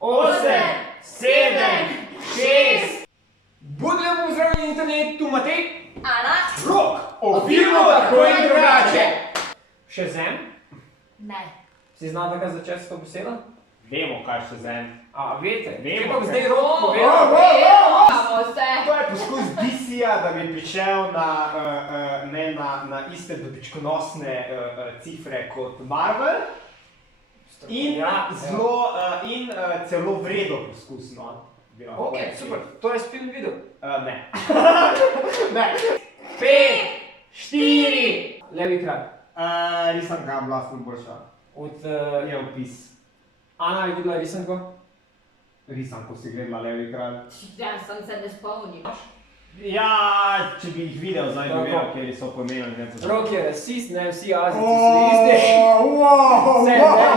8, 7, 6. Budemo pozdravljeni internet, tu Matej. Ana. Rok, o filmu tako in drugače. Še zem? Ne. Si znala kaj začeti s to besedo? Vemo, kaj še zem. A, veste? Vemo, Kako kaj. zdaj Rok povedal? Vemo se. To je poskus DC-ja, da bi prišel na iste dobičkonosne cifre kot Marvel. In celo vredo poskus, no. Ok, super. To je film videl? Ne. Ne. 5, 4. Levi kralj. Risanka vlastno boljša. Je opis. Ana je videla risanko? Risanko si gledala Levi kralj. Ja, sem se ne spomnim. Ja, če bi jih videl, zdaj bi vedel, kjer so pomenili. Rok je rasist, ne vsi Azijci so isti.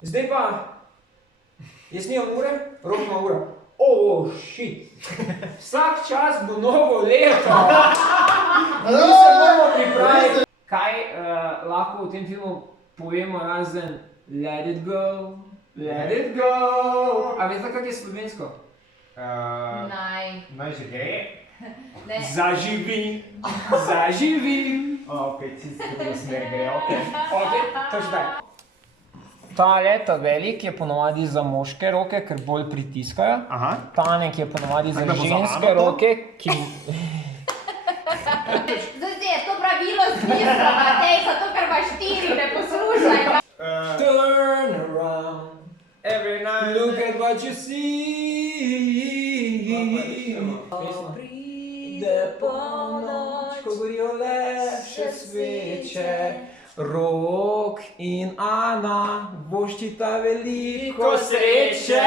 Zdaj pa, jaz nimam ure, Rok ima uro. Shit. Vsak čas bo novo leto. Mi se moramo pripraviti. Kaj lahko v tem filmu povemo razen let it go, let it go. A veste, kak je slovensko? Naj. Naj že gre. Ne. Zaživi, zaživi. Ok, čisto v smer gre, ok. Ok, točno tak. Tale, ta velik je ponovadi za moške roke, ker bolj pritiskajo. Aha. Tanek je ponovadi za Tako da bo za ženske Ano to? roke, ki... Zdaj je to pravilo smisla, Matej, zato ker imaš 4, ne poslušaj. Turn around, every night, look at what you see. Pride ponoč, ko gorijo le še sveče. Rok in Ana, boš ti ta veliko sreče.